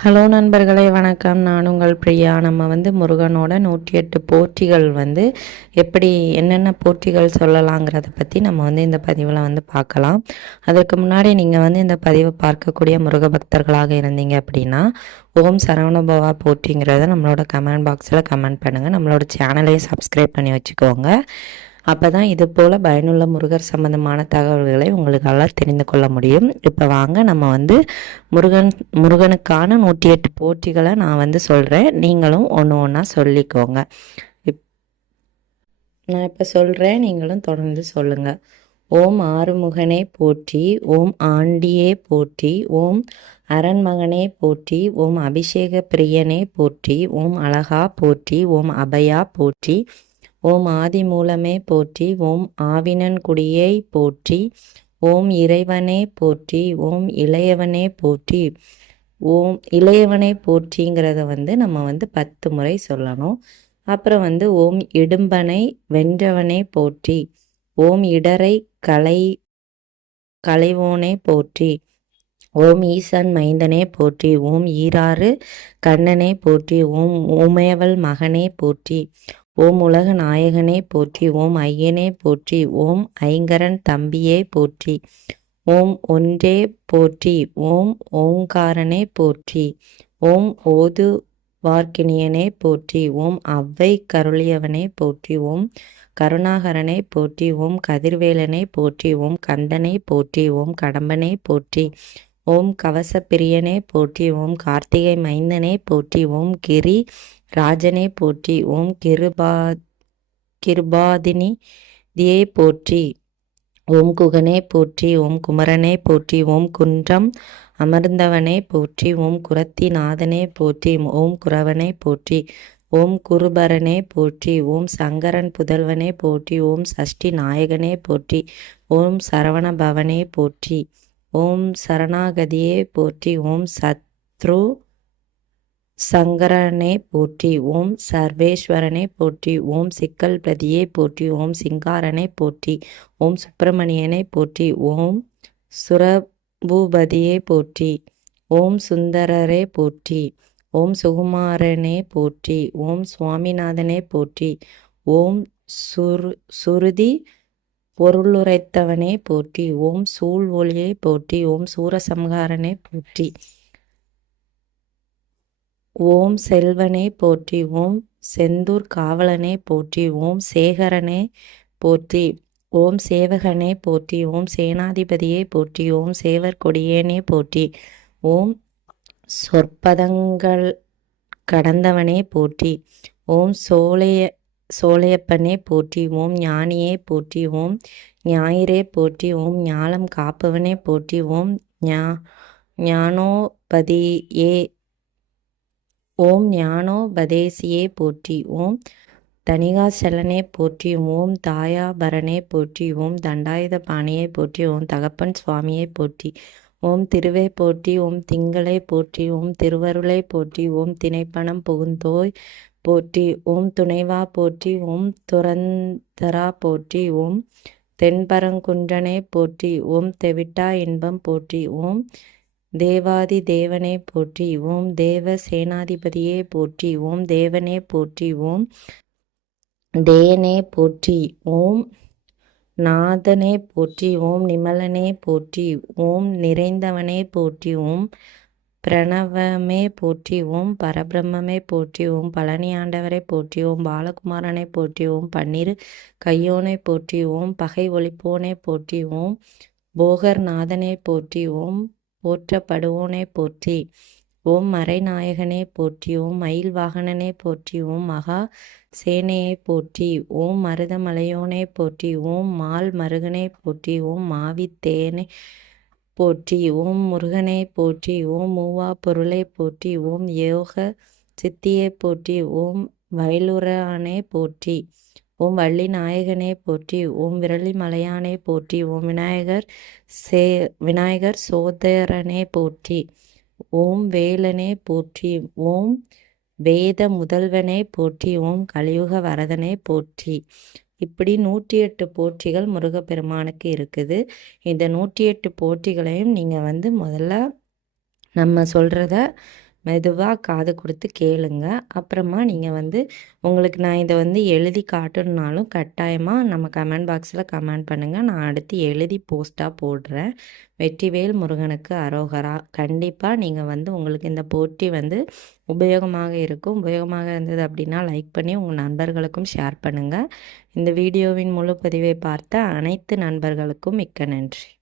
Hello நண்பர்களே வணக்கம். நான் உங்கள் பிரியா. நம்ம வந்து முருகனோட நூற்றி எட்டு போட்டிகள் வந்து எப்படி என்னென்ன போட்டிகள் சொல்லலாங்கிறத பற்றி நம்ம வந்து இந்த பதிவில் வந்து பார்க்கலாம். அதற்கு முன்னாடி நீங்கள் வந்து இந்த பதிவை பார்க்கக்கூடிய முருக பக்தர்களாக இருந்தீங்க அப்படின்னா ஓம் சரவணபவா போட்டிங்கிறத நம்மளோட கமெண்ட் பாக்ஸில் கமெண்ட் பண்ணுங்கள் நம்மளோட சேனலையும் சப்ஸ்கிரைப் பண்ணி வச்சுக்கோங்க. அப்போ தான் இது போல் பயனுள்ள முருகர் சம்பந்தமான தகவல்களை உங்களுக்கெல்லாம் தெரிந்து கொள்ள முடியும். இப்போ வாங்க நம்ம வந்து முருகன் முருகனுக்கான நூற்றி எட்டு போட்டிகளை நான் வந்து சொல்கிறேன் நீங்களும் ஒன்று ஒன்றா சொல்லிக்கோங்க. இப் நான் இப்போ சொல்கிறேன் நீங்களும் தொடர்ந்து சொல்லுங்கள் ஓம் ஆறுமுகனே போற்றி ஓம் ஆண்டியே போற்றி ஓம் அரண்மகனே போற்றி ஓம் அபிஷேக பிரியனே போற்றி ஓம் அழகா போற்றி ஓம் அபயா போற்றி ஓம் ஆதி மூலமே போற்றி ஓம் ஆவினன் குடியை போற்றி ஓம் இறைவனே போற்றி ஓம் இளையவனே போற்றி. ஓம் இளையவனே போற்றிங்கிறத வந்து நம்ம வந்து பத்து முறை சொல்லணும். அப்புறம் வந்து ஓம் இடும்பனை வென்றவனே போற்றி ஓம் இடரை கலை கலைவோனே போற்றி ஓம் ஈசன் மைந்தனே போற்றி ஓம் ஈராறு கண்ணனே போற்றி ஓம் ஓமேவல் மகனே போற்றி ஓம் உலக நாயகனே போற்றி ஓம் ஐயனே போற்றி ஓம் ஐங்கரன் தம்பியே போற்றி ஓம் ஒன்றே போற்றி ஓம் ஓங்காரனே போற்றி ஓம் ஓது வார்க்கினியனே போற்றி ஓம் அவ்வை கருளியவனே போற்றி ஓம் கருணாகரனை போற்றி ஓம் கதிர்வேலனை போற்றி ஓம் கந்தனை போற்றி ஓம் கடம்பனை போற்றி ஓம் கவசப்பிரியனே போற்றி ஓம் கார்த்திகை மைந்தனே போற்றி ஓம் கிரி ராஜனே போற்றி ஓம் கிருபா கிருபாதினி தியே போற்றி ஓம் குகனே போற்றி ஓம் குமரனே போற்றி ஓம் குன்றம் அமர்ந்தவனே போற்றி ஓம் குரத்தி நாதனே போற்றி ஓம் குரவனே போற்றி ஓம் குருபரனே போற்றி ஓம் சங்கரன் புதல்வனே போற்றி ஓம் சஷ்டி நாயகனே போற்றி ஓம் சரவண பவனே போற்றி ஓம் சரணாகதியே போற்றி ஓம் சத்ரு சங்கரனே போற்றி ஓம் சர்வேஸ்வரனே போற்றி ஓம் சிக்கல் பிரதியே போற்றி ஓம் சிங்காரனே போற்றி ஓம் சுப்பிரமணியனை போற்றி ஓம் சுரபூபதியே போற்றி ஓம் சுந்தரரே போற்றி ஓம் சுகுமாரனே போற்றி ஓம் சுவாமிநாதனே போற்றி ஓம் சுரு சுருதி பொருளுரைத்தவனே போற்றி ஓம் சூழ் ஒளியை போற்றி ஓம் சூரசம்ஹாரனே போற்றி. ஓம் செல்வனே போற்றி ஓம் செந்தூர் காவலனே போற்றி ஓம் சேகரனே போற்றி ஓம் சேவகனே போற்றி ஓம் சேனாதிபதியே போற்றி ஓம் சேவர் கொடியேனே போற்றி ஓம் சொற்பதங்கள் கடந்தவனே போற்றி ஓம் சோலைய சோலையப்பனே போற்றி ஓம் ஞானியே போற்றி ஓம் ஞாயிறே போற்றி ஓம் ஞாலம் காப்பவனே போற்றி ஓம் ஞா ஞானோபதியே ஓம் ஞானோபதேசியே போற்றி ஓம் தனிகாசலனே போற்றி ஓம் தாயாபரனே போற்றி ஓம் தண்டாயுத பாணியை போற்றி ஓம் தகப்பன் சுவாமியை போற்றி ஓம் திருவே போற்றி ஓம் திங்களை போற்றி ஓம் திருவருளை போற்றி ஓம் திணைப்பணம் புகுந்தோய் போற்றி ஓம் துணைவா போற்றி ஓம் துரந்தரா போற்றி ஓம் தென்பரங்குன்றனே போற்றி ஓம் தெவிட்டா இன்பம் போற்றி ஓம் தேவாதி தேவனே போற்றி ஓம் தேவ சேனாதிபதியே போற்றி ஓம் தேவனே போற்றி ஓம் தேயனே போற்றி ஓம் நாதனே போற்றி ஓம் நிமலனே போற்றி ஓம் நிறைந்தவனே போற்றி ஓம் பிரணவமே போற்றி ஓம் பரபிரம்மே போற்றி ஓம் பழனி ஆண்டவரை போற்றி ஓம் பாலகுமாரனை போற்றி ஓம் பன்னீர் கையோனை போற்றி ஓம் பகை ஒளிப்போனை போற்றி ஓம் போகர் நாதனை போற்றி ஓம் போற்றப்படுவோனை போற்றி ஓம் மறைநாயகனே போற்றி ஓம் மயில் வாகனனே போற்றி ஓம் மகா சேனையை போற்றி ஓம் மருதமலையோனை போற்றி ஓம் மால் மருகனை போற்றி ஓம் மாவித்தேனை போற்றி ஓம் முருகனை போற்றி ஓம் மூவா பொருளை போற்றி ஓம் யோக சித்தியை போற்றி ஓம் வயலுரானே போற்றி ஓம் வள்ளி நாயகனே போற்றி ஓம் விரலி மலையானே போற்றி ஓம் விநாயகர் சே விநாயகர் சோதரனே போற்றி ஓம் வேலனே போற்றி ஓம் வேத முதல்வனே போற்றி ஓம் கலியுக வரதனே போற்றி இப்படி நூற்றி எட்டு போற்றிகள் முருகப்பெருமானுக்கு இருக்குது. இந்த நூற்றி எட்டு போற்றிகளையும் நீங்கள் வந்து முதல்ல நம்ம சொல்கிறத மெதுவாக காது கொடுத்து கேளுங்க. அப்புறமா நீங்கள் வந்து உங்களுக்கு நான் இதை வந்து எழுதி காட்டணுன்னாலும் கட்டாயமாக நம்ம கமெண்ட் பாக்ஸில் கமெண்ட் பண்ணுங்கள் நான் அடுத்து எழுதி போஸ்ட்டாக போடுறேன். வெற்றிவேல் முருகனுக்கு அரோகரா. கண்டிப்பாக நீங்கள் வந்து உங்களுக்கு இந்த போட்டி வந்து உபயோகமாக இருக்கும். உபயோகமாக இருந்தது அப்படின்னா லைக் பண்ணி உங்கள் நண்பர்களுக்கும் ஷேர் பண்ணுங்கள் இந்த வீடியோவின் முழு பதிவை பார்த்த அனைத்து நண்பர்களுக்கும் மிக்க நன்றி.